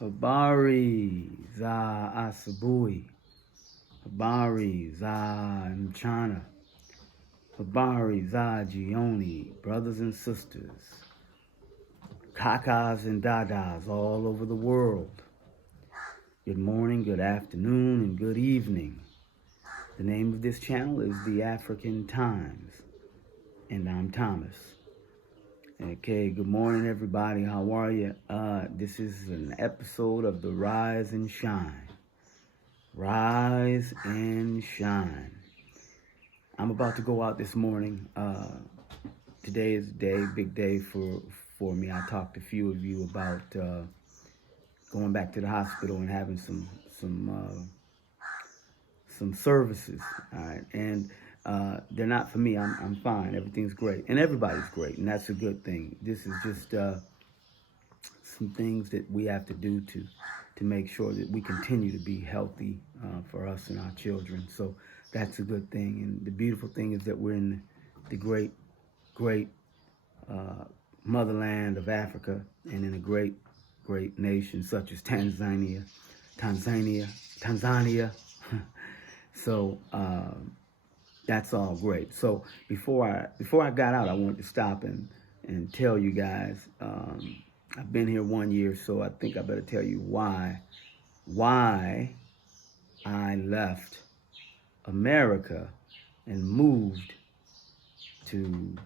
Habari za asubuhi. Habari za mchana. Habari za jioni, brothers and sisters, kakas and dadas all over the world. Good morning, good afternoon, and good evening. The name of this channel is The African Times, and I'm Thomas. Okay, good morning, everybody. How are you? This is an episode of the Rise and Shine. Rise and shine. I'm about to go out this morning. Today is a day, big day for me. I talked to a few of you about going back to the hospital and having some services. All right, and they're not for me. I'm fine. Everything's great, and everybody's great, and that's a good thing. This is just some things that we have to do to make sure that we continue to be healthy for us and our children. So that's a good thing. And the beautiful thing is that we're in the great motherland of Africa, and in a great nation such as Tanzania. So that's all great. So before I got out, I wanted to stop and tell you guys, I've been here 1 year, so I think I better tell you why I left America and moved to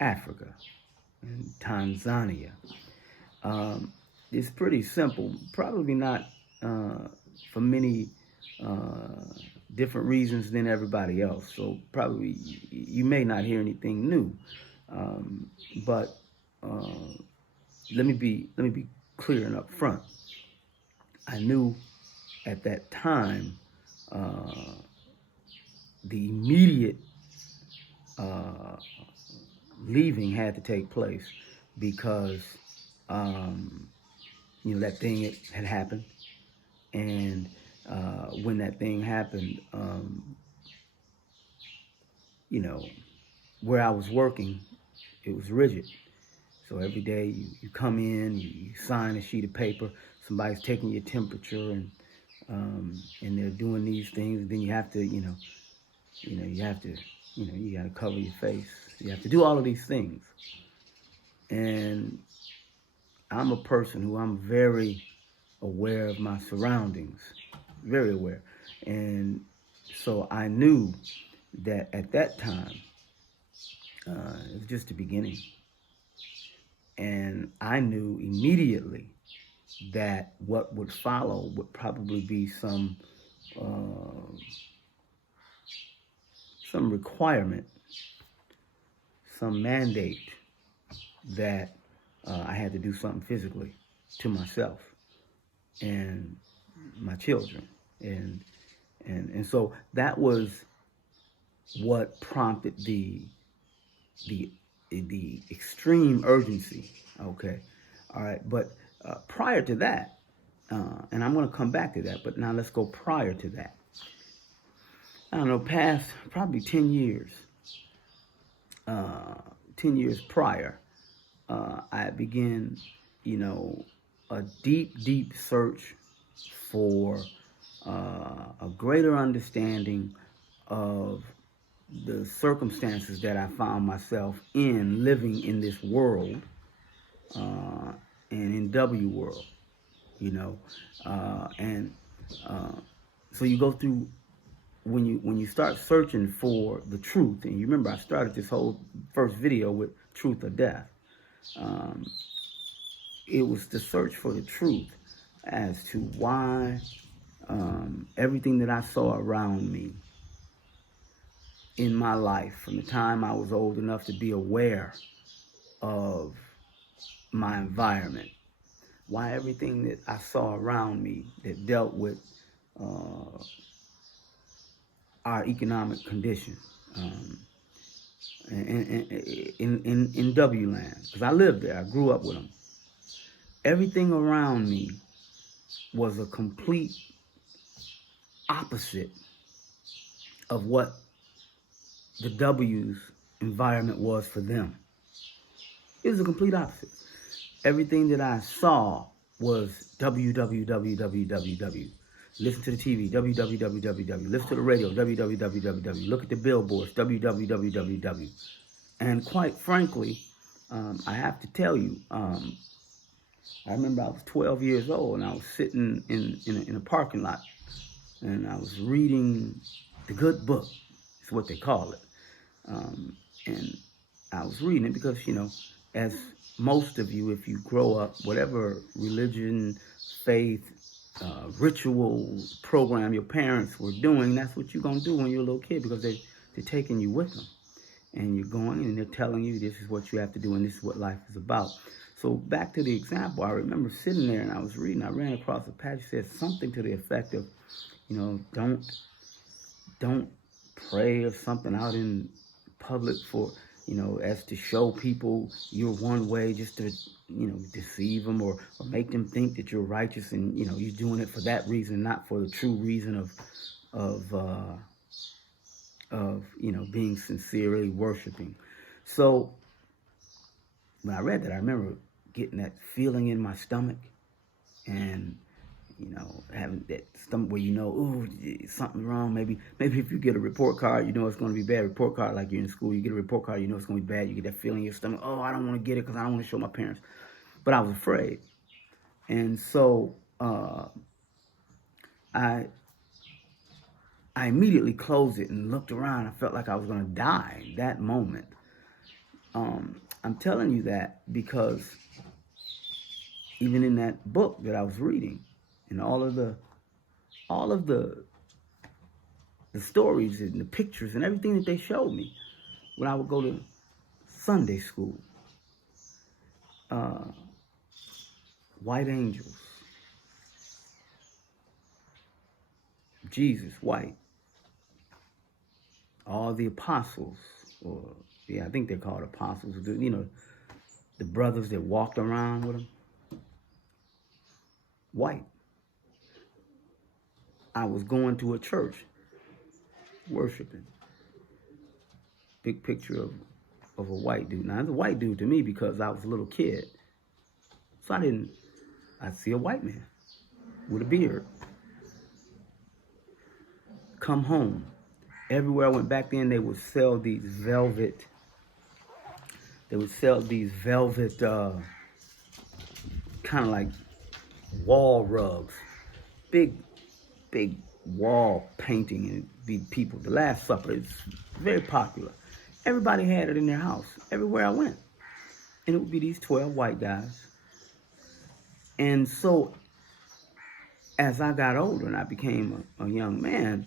Africa and Tanzania. It's pretty simple, probably not for many different reasons than everybody else. So probably you may not hear anything new, but let me be clear and upfront. I knew at that time the immediate leaving had to take place because that thing had happened, and when that thing happened, where I was working, it was rigid. So every day you come in, you sign a sheet of paper, somebody's taking your temperature, and they're doing these things, and then you have to, you got to cover your face. You have to do all of these things. And I'm a person who I'm very aware of my surroundings, very aware. And so I knew that at that time, it was just the beginning. And I knew immediately that what would follow would probably be some requirement, some mandate that I had to do something physically to myself and my children, and so that was what prompted the extreme urgency. Okay, all right, but prior to that, and I'm going to come back to that, but now let's go prior to that. I don't know, past probably 10 years, 10 years prior, I began, a deep search for a greater understanding of the circumstances that I found myself in living in this world, and in W world, so you go through, when you start searching for the truth, and you remember I started this whole first video with truth or death. It was the search for the truth as to why everything that I saw around me in my life, from the time I was old enough to be aware of my environment, why everything that I saw around me that dealt with our economic condition in W land, because I lived there, I grew up with them. Everything around me was a complete opposite of what the W's environment was for them. It was a complete opposite. Everything that I saw was www. Listen to the TV, www. Listen to the radio, www. Look at the billboards, www. And quite frankly, I have to tell you, I remember I was 12 years old and I was sitting in a parking lot and I was reading the good book. It's what they call it. And I was reading it because, as most of you, if you grow up, whatever religion, faith, ritual program your parents were doing, that's what you're going to do when you're a little kid, because they're taking you with them. And you're going and they're telling you this is what you have to do and this is what life is about. So back to the example, I remember sitting there and I was reading. I ran across a passage that said something to the effect of, don't pray or something out in public for, as to show people you're one way, just to, deceive them or make them think that you're righteous and, you're doing it for that reason, not for the true reason of being sincerely worshiping. So when I read that, I remember getting that feeling in my stomach and, having that stomach where ooh, something's wrong. Maybe if you get a report card, it's going to be bad. Report card, like you're in school, you get a report card, it's going to be bad. You get that feeling in your stomach, oh, I don't want to get it because I don't want to show my parents. But I was afraid. And so I immediately closed it and looked around. I felt like I was going to die that moment. I'm telling you that because even in that book that I was reading, and all of the stories and the pictures and everything that they showed me when I would go to Sunday school, white angels, Jesus white, all the apostles, I think they're called apostles, the brothers that walked around with them, white. I was going to a church, worshiping. Big picture of a white dude. Now, it's a white dude to me because I was a little kid. So I'd see a white man with a beard. Come home. Everywhere I went back then, they would sell these velvet, kind of like wall rugs. Big wall painting, and it'd be people. The Last Supper, it's very popular. Everybody had it in their house, everywhere I went. And it would be these 12 white guys. And so, as I got older and I became a young man,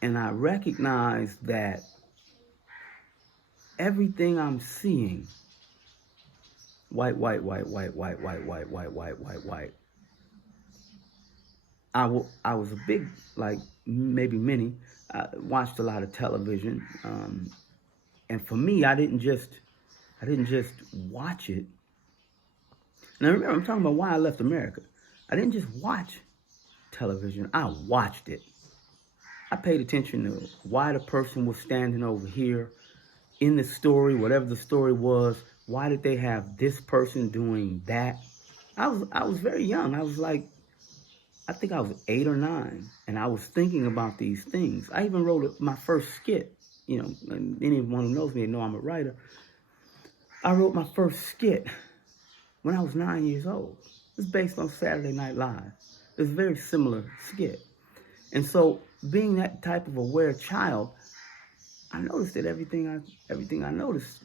and I recognized that everything I'm seeing, white, I was a big, like maybe many, watched a lot of television, and for me, I didn't just watch it. Now remember, I'm talking about why I left America. I didn't just watch television; I watched it. I paid attention to why the person was standing over here in the story, whatever the story was. Why did they have this person doing that? I was very young. I was like, I think I was 8 or 9, and I was thinking about these things. I even wrote my first skit. And anyone who knows me know I'm a writer. I wrote my first skit when I was 9 years old. It's based on Saturday Night Live. It's a very similar skit. And so, being that type of aware child, I noticed that everything I noticed,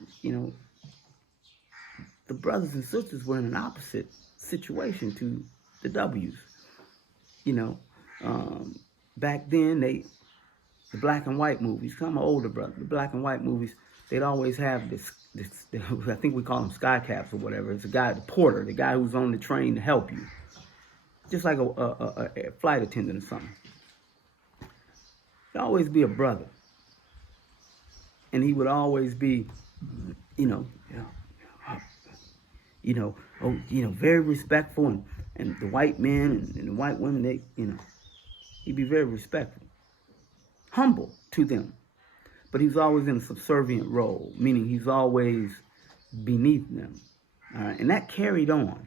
the brothers and sisters were in an opposite situation to the W's. Back then, the black and white movies, I'm an older brother, the black and white movies, they'd always have this I think we call them sky caps or whatever. It's a guy, the porter, the guy who's on the train to help you. Just like a flight attendant or something. There'd always be a brother. And he would always be, very respectful, and the white men and the white women, he'd be very respectful, humble to them. But he's always in a subservient role, meaning he's always beneath them. All right? And that carried on.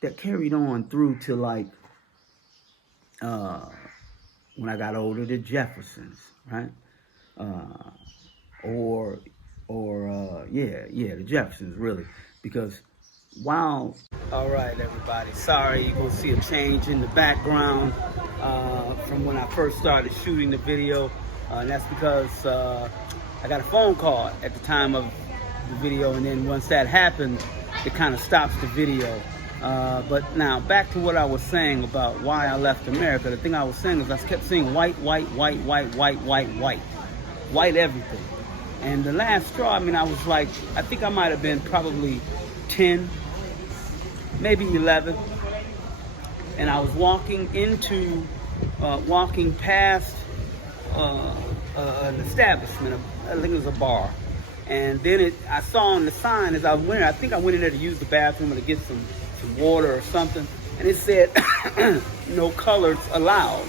that carried on through to like when I got older, the Jeffersons, right? The Jeffersons, really, because while, all right, everybody, sorry, you're gonna see a change in the background from when I first started shooting the video, and that's because I got a phone call at the time of the video, and then once that happened, it kind of stops the video. But now back to what I was saying about why I left America. The thing I was saying is I kept seeing white everything. And the last straw, I mean, I was like, I think I might have been probably 10, maybe 11. And I was walking past an establishment, I think it was a bar. And then I saw on the sign as I was went, I think I went in there to use the bathroom or to get some water or something. And it said, no coloreds allowed.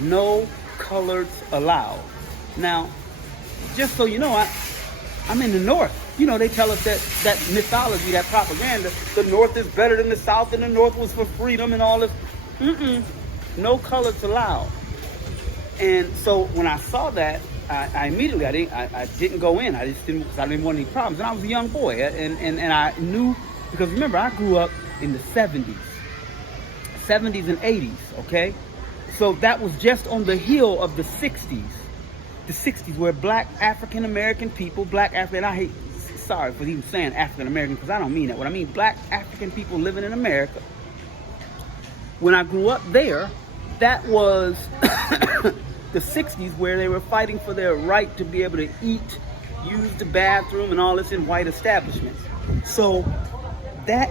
No coloreds allowed. Now, just so you know, I'm in the North. You know, they tell us that mythology, that propaganda, the North is better than the South and the North was for freedom and all this. No coloreds allowed. And so when I saw that, I immediately, I didn't go in. I didn't want any problems. And I was a young boy. And I knew, because remember, I grew up in the 70s and 80s, okay? So that was just on the heel of the 60s. The 60s, where black African-American people, sorry for even saying African-American, because I don't mean that. What I mean, black African people living in America. When I grew up there, that was the 60s, where they were fighting for their right to be able to eat, use the bathroom, and all this in white establishments. So that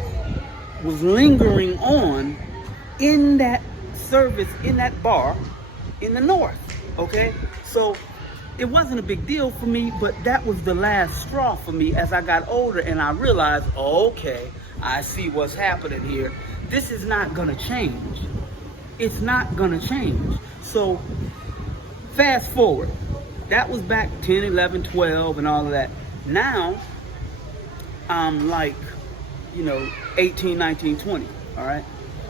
was lingering on in that service, in that bar, in the North, okay? So it wasn't a big deal for me, but that was the last straw for me as I got older, and I realized, okay, I see what's happening here. This is not gonna change. It's not gonna change. So fast forward, that was back 10, 11, 12 and all of that. Now I'm like, 18, 19, 20, all right?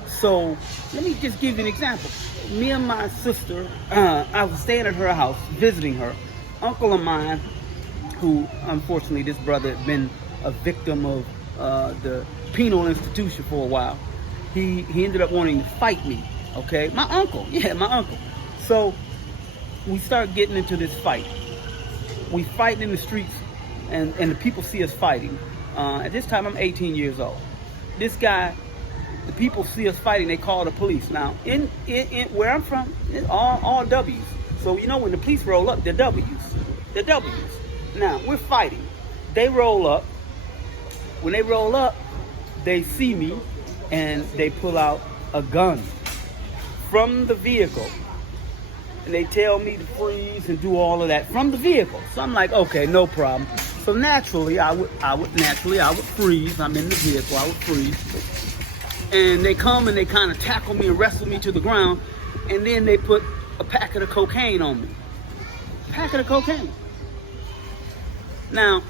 So let me just give you an example. Me and my sister, I was staying at her house, visiting her. Uncle of mine, who unfortunately this brother had been a victim of the penal institution for a while, he ended up wanting to fight me, okay? My uncle. So we start getting into this fight. We fight in the streets, and the people see us fighting. At this time, I'm 18 years old. This guy, the people see us fighting, they call the police. Now, in where I'm from, it's all W's. So, when the police roll up, they're W's. They're W's. Now, we're fighting. They roll up. When they roll up, they see me, and they pull out a gun from the vehicle. And they tell me to freeze and do all of that from the vehicle. So I'm like, okay, no problem. So naturally, I would freeze. I'm in the vehicle, I would freeze. And they come and they kind of tackle me and wrestle me to the ground. And then they put a packet of cocaine on me. Packet of cocaine. Now,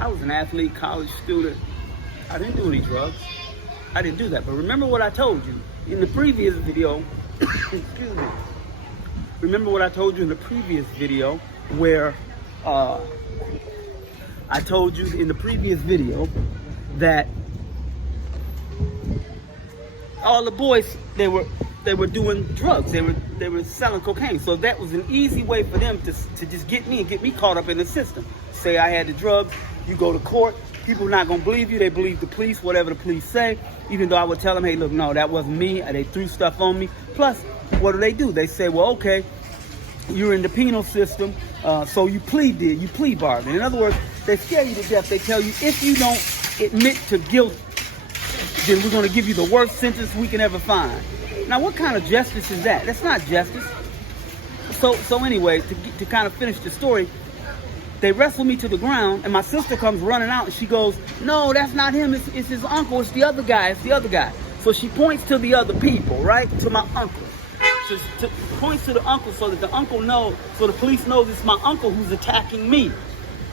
I was an athlete, college student. I didn't do any drugs. I didn't do that. But remember what I told you in the previous video. Excuse me. Remember what I told you in the previous video where I told you in the previous video that all the boys, they were doing drugs. They were selling cocaine. So that was an easy way for them to just get me and get me caught up in the system. Say I had the drugs, you go to court, people are not gonna believe you, they believe the police, whatever the police say, even though I would tell them, hey, look, no, that wasn't me, they threw stuff on me. Plus, what do? They say, well, okay, you're in the penal system, so you plea bargain. In other words, they scare you to death. They tell you, if you don't admit to guilt, then we're going to give you the worst sentence we can ever find. Now, what kind of justice is that? That's not justice. So anyway, to kind of finish the story, they wrestle me to the ground, and my sister comes running out, and she goes, no, that's not him. It's his uncle. It's the other guy. So she points to the other people, right? To my uncle. She points to the uncle so that the uncle knows, so the police knows it's my uncle who's attacking me.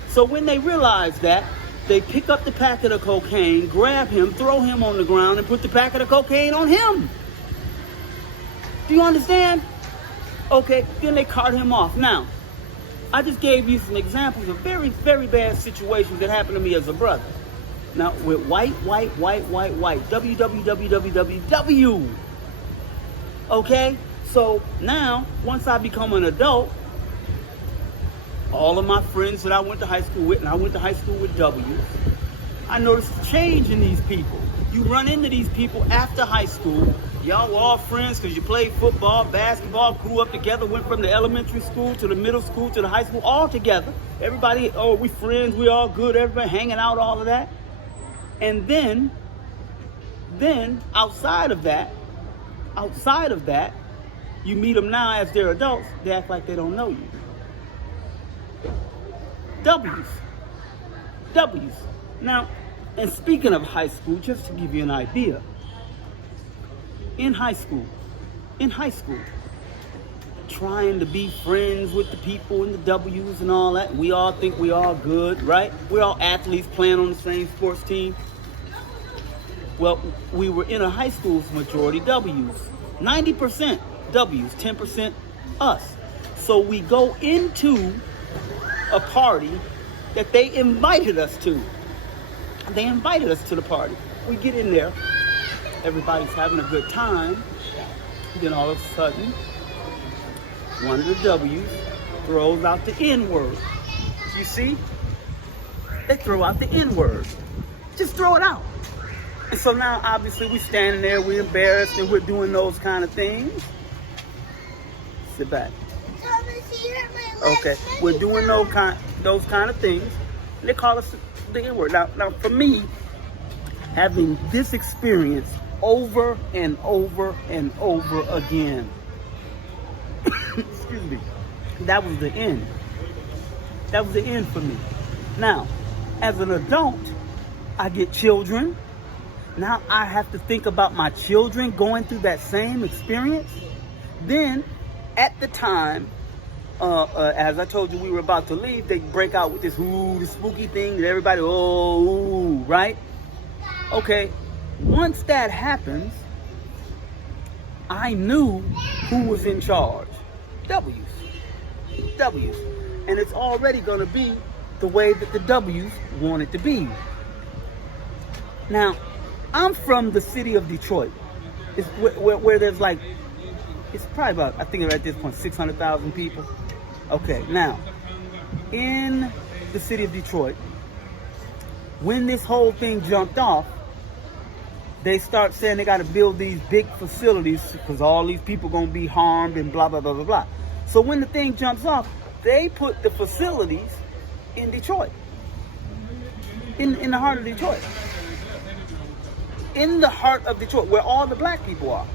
So when they realize that, They pick up the packet of cocaine, grab him, throw him on the ground, and put the packet of cocaine on him. Do you understand? Okay, then they cart him off. Now, I just gave you some examples of very, very bad situations that happened to me as a brother. Now, with white, WWWWWW. Okay? So now, once I become an adult, all of my friends that I went to high school with, and I went to high school with W's, I noticed a change in these people. You run into these people after high school. Y'all were all friends because you played football, basketball, grew up together, went from the elementary school to the middle school to the high school, all together. Everybody, oh, we friends, we all good, everybody hanging out, all of that. And then outside of that, you meet them now as they're adults, they act like they don't know you. W's. Now, and speaking of high school, just to give you an idea, in high school, trying to be friends with the people and the W's and all that, we all think we all good, right? We're all athletes playing on the same sports team. Well, we were in a high school with majority W's. 90% W's, 10% us. So we go into a party that they invited us to. They invited us to the party. We get in there, everybody's having a good time. Then all of a sudden, one of the W's throws out the N-word. You see? They throw out the N-word. Just throw it out. And so now, obviously, we're standing there, we're embarrassed, and we're doing those kind of things. Sit back. Okay, we're doing those kind of things. They call us the N-word. Now, for me, having this experience over and over and over again, excuse me, that was the end. That was the end for me. Now, as an adult, I get children. Now I have to think about my children going through that same experience. Then, at the time, as I told you, we were about to leave, they break out with this, the spooky thing that everybody, right? Okay, once that happens, I knew who was in charge. W's. And it's already going to be the way that the W's want it to be. Now, I'm from the city of Detroit. It's where there's like, it's probably about, I think at this point, 600,000 people. Okay, now, in the city of Detroit, when this whole thing jumped off, they start saying they got to build these big facilities because all these people going to be harmed and blah, blah, blah, blah, blah. So when the thing jumps off, they put the facilities in Detroit, in the heart of Detroit. In the heart of Detroit, where all the black people are.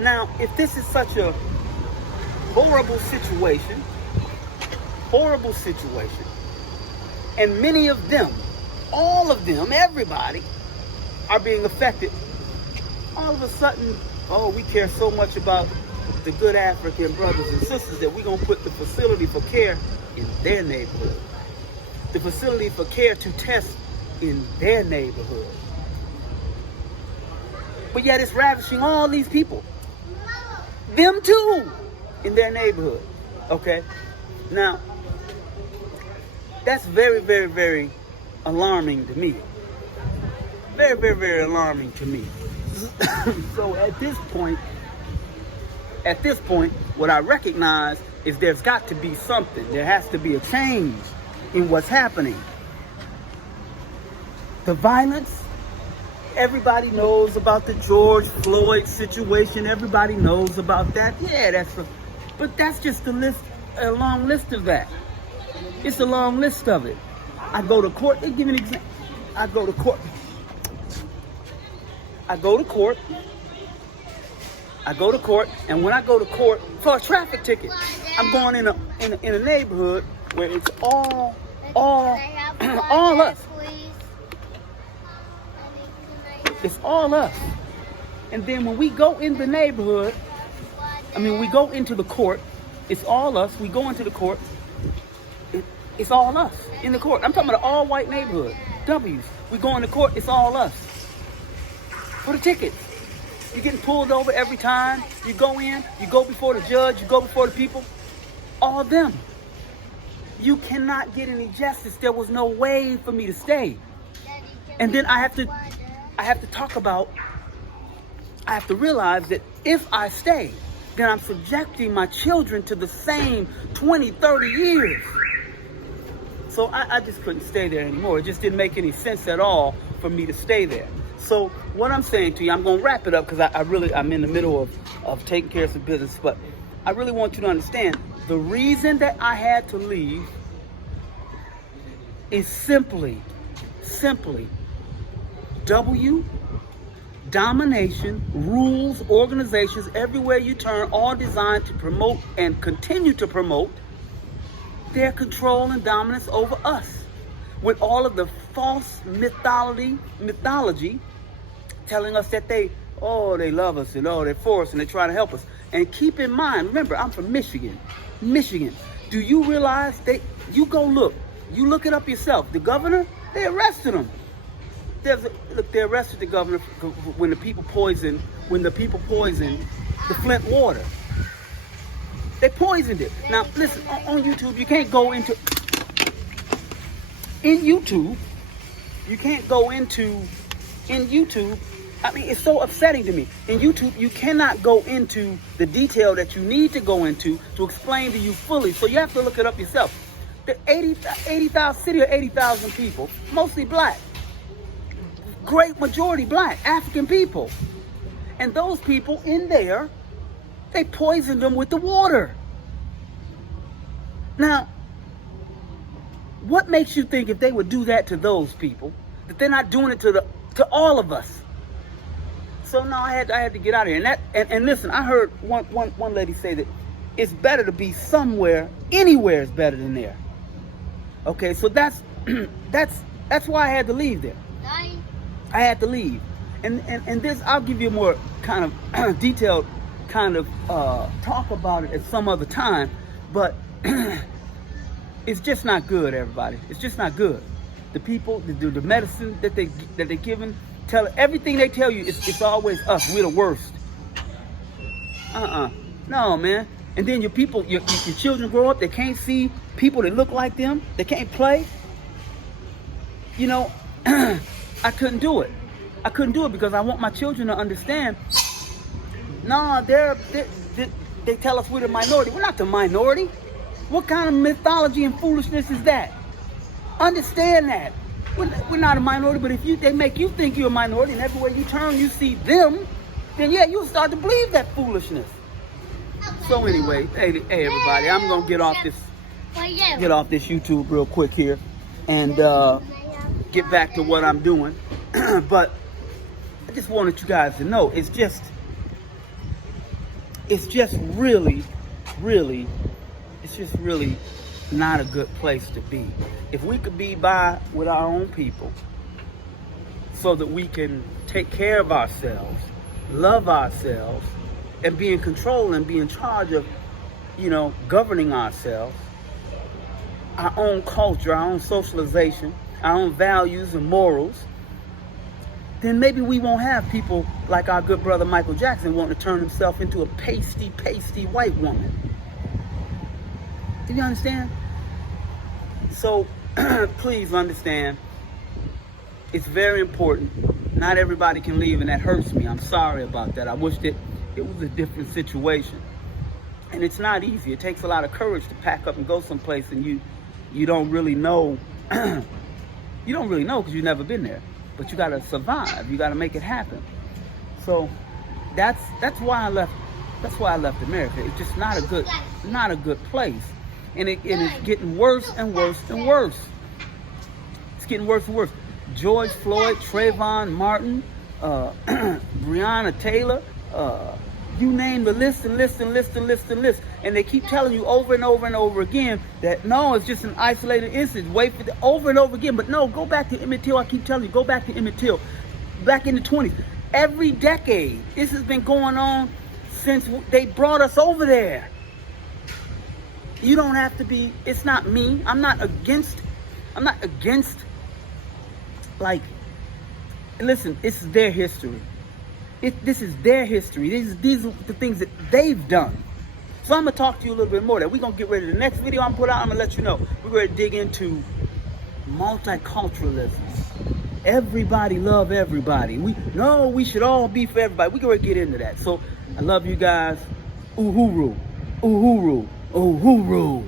Now, if this is such a horrible situation, and many of them, all of them, everybody, are being affected, all of a sudden, oh, we care so much about the good African brothers and sisters that we're going to put the facility for care in their neighborhood. The facility for care to test in their neighborhood. But yet it's ravishing all these people. Them too, in their neighborhood. Okay? Now, that's very, very, very alarming to me. Very, very, very alarming to me. So at this point, what I recognize is there's got to be something. There has to be a change in what's happening. The violence, everybody knows about the George Floyd situation. Everybody knows about that. Yeah, but that's just a long list of that. It's a long list of it. I go to court. They give me an example. I go to court, and when I go to court for a traffic ticket, I'm going in a neighborhood where it's all us. It's all us. And then when we go in the neighborhood, we go into the court, it's all us. We go into the court, it's all us in the court. I'm talking about an all-white neighborhood. W's. We going to court, it's all us. For the tickets. You're getting pulled over every time. You go in, you go before the judge, you go before the people. All them. You cannot get any justice. There was no way for me to stay. And then I have to talk about, I have to realize that if I stay, then I'm subjecting my children to the same 20, 30 years. So I just couldn't stay there anymore. It just didn't make any sense at all for me to stay there. So what I'm saying to you, I'm going to wrap it up because I'm in the middle of taking care of some business. But I really want you to understand the reason that I had to leave is simply domination, rules, organizations, everywhere you turn, all designed to promote and continue to promote their control and dominance over us. With all of the false mythology telling us that they love us and they're for us and they try to help us. And keep in mind, remember, I'm from Michigan. Do you realize you look it up yourself. The governor, they arrested him. They arrested the governor when the people poisoned the Flint water. They poisoned it. Now, listen, on YouTube, you can't go into... In YouTube, I mean, it's so upsetting to me. In YouTube, you cannot go into the detail that you need to go into to explain to you fully. So you have to look it up yourself. The 80,000 city of 80,000 people, mostly black. Great majority black, African people. And those people in there, they poisoned them with the water. Now, what makes you think if they would do that to those people, that they're not doing it to all of us? So no, I had to get out of here. And listen, I heard one lady say that it's better to be somewhere, anywhere is better than there. Okay, so that's why I had to leave there. I had to leave. And this, I'll give you a more kind of detailed kind of talk about it at some other time, but it's just not good, everybody. It's just not good. The people, the medicine that they're giving, everything they tell you, it's always us. We're the worst. No, man. And then your children grow up, they can't see people that look like them. They can't play. You know, I couldn't do it. I couldn't do it because I want my children to understand. No, they tell us we're the minority. We're not the minority. What kind of mythology and foolishness is that? Understand that. We're not a minority, but if they make you think you're a minority and everywhere you turn you see them, then yeah, you'll start to believe that foolishness. So anyway, hey everybody, I'm gonna get off this YouTube real quick here and get back to what I'm doing. But I just wanted you guys to know it's just really not a good place to be. If we could be by with our own people so that we can take care of ourselves, love ourselves, and be in control and be in charge of, governing ourselves, our own culture, our own socialization, our own values and morals, then maybe we won't have people like our good brother Michael Jackson wanting to turn himself into a pasty white woman. Do you understand? So please understand, it's very important. Not everybody can leave, and that hurts me. I'm sorry about that. I wish that it was a different situation. And it's not easy. It takes a lot of courage to pack up and go someplace and you don't really know. You don't really know because you've never been there. But you got to survive. You got to make it happen. So that's why I left. That's why I left America. It's just not a good place. And it's getting worse and worse and worse. It's getting worse and worse. George Floyd, Trayvon Martin, Breonna Taylor, you name the list and list. And they keep telling you over and over and over again that no, it's just an isolated incident. Wait for over and over again. But no, go back to Emmett Till. I keep telling you, go back to Emmett Till. Back in the 20s. Every decade, this has been going on since they brought us over there. You don't have to be, it's not me. I'm not against like, listen, it's their history. This is their history. These are the things that they've done. So I'm going to talk to you a little bit more. That we're going to get ready. The next video I'm put out, I'm going to let you know. We're going to dig into multiculturalism. Everybody love everybody. We should all be for everybody. We're going to get into that. So I love you guys. Uhuru. Uhuru. Uhuru.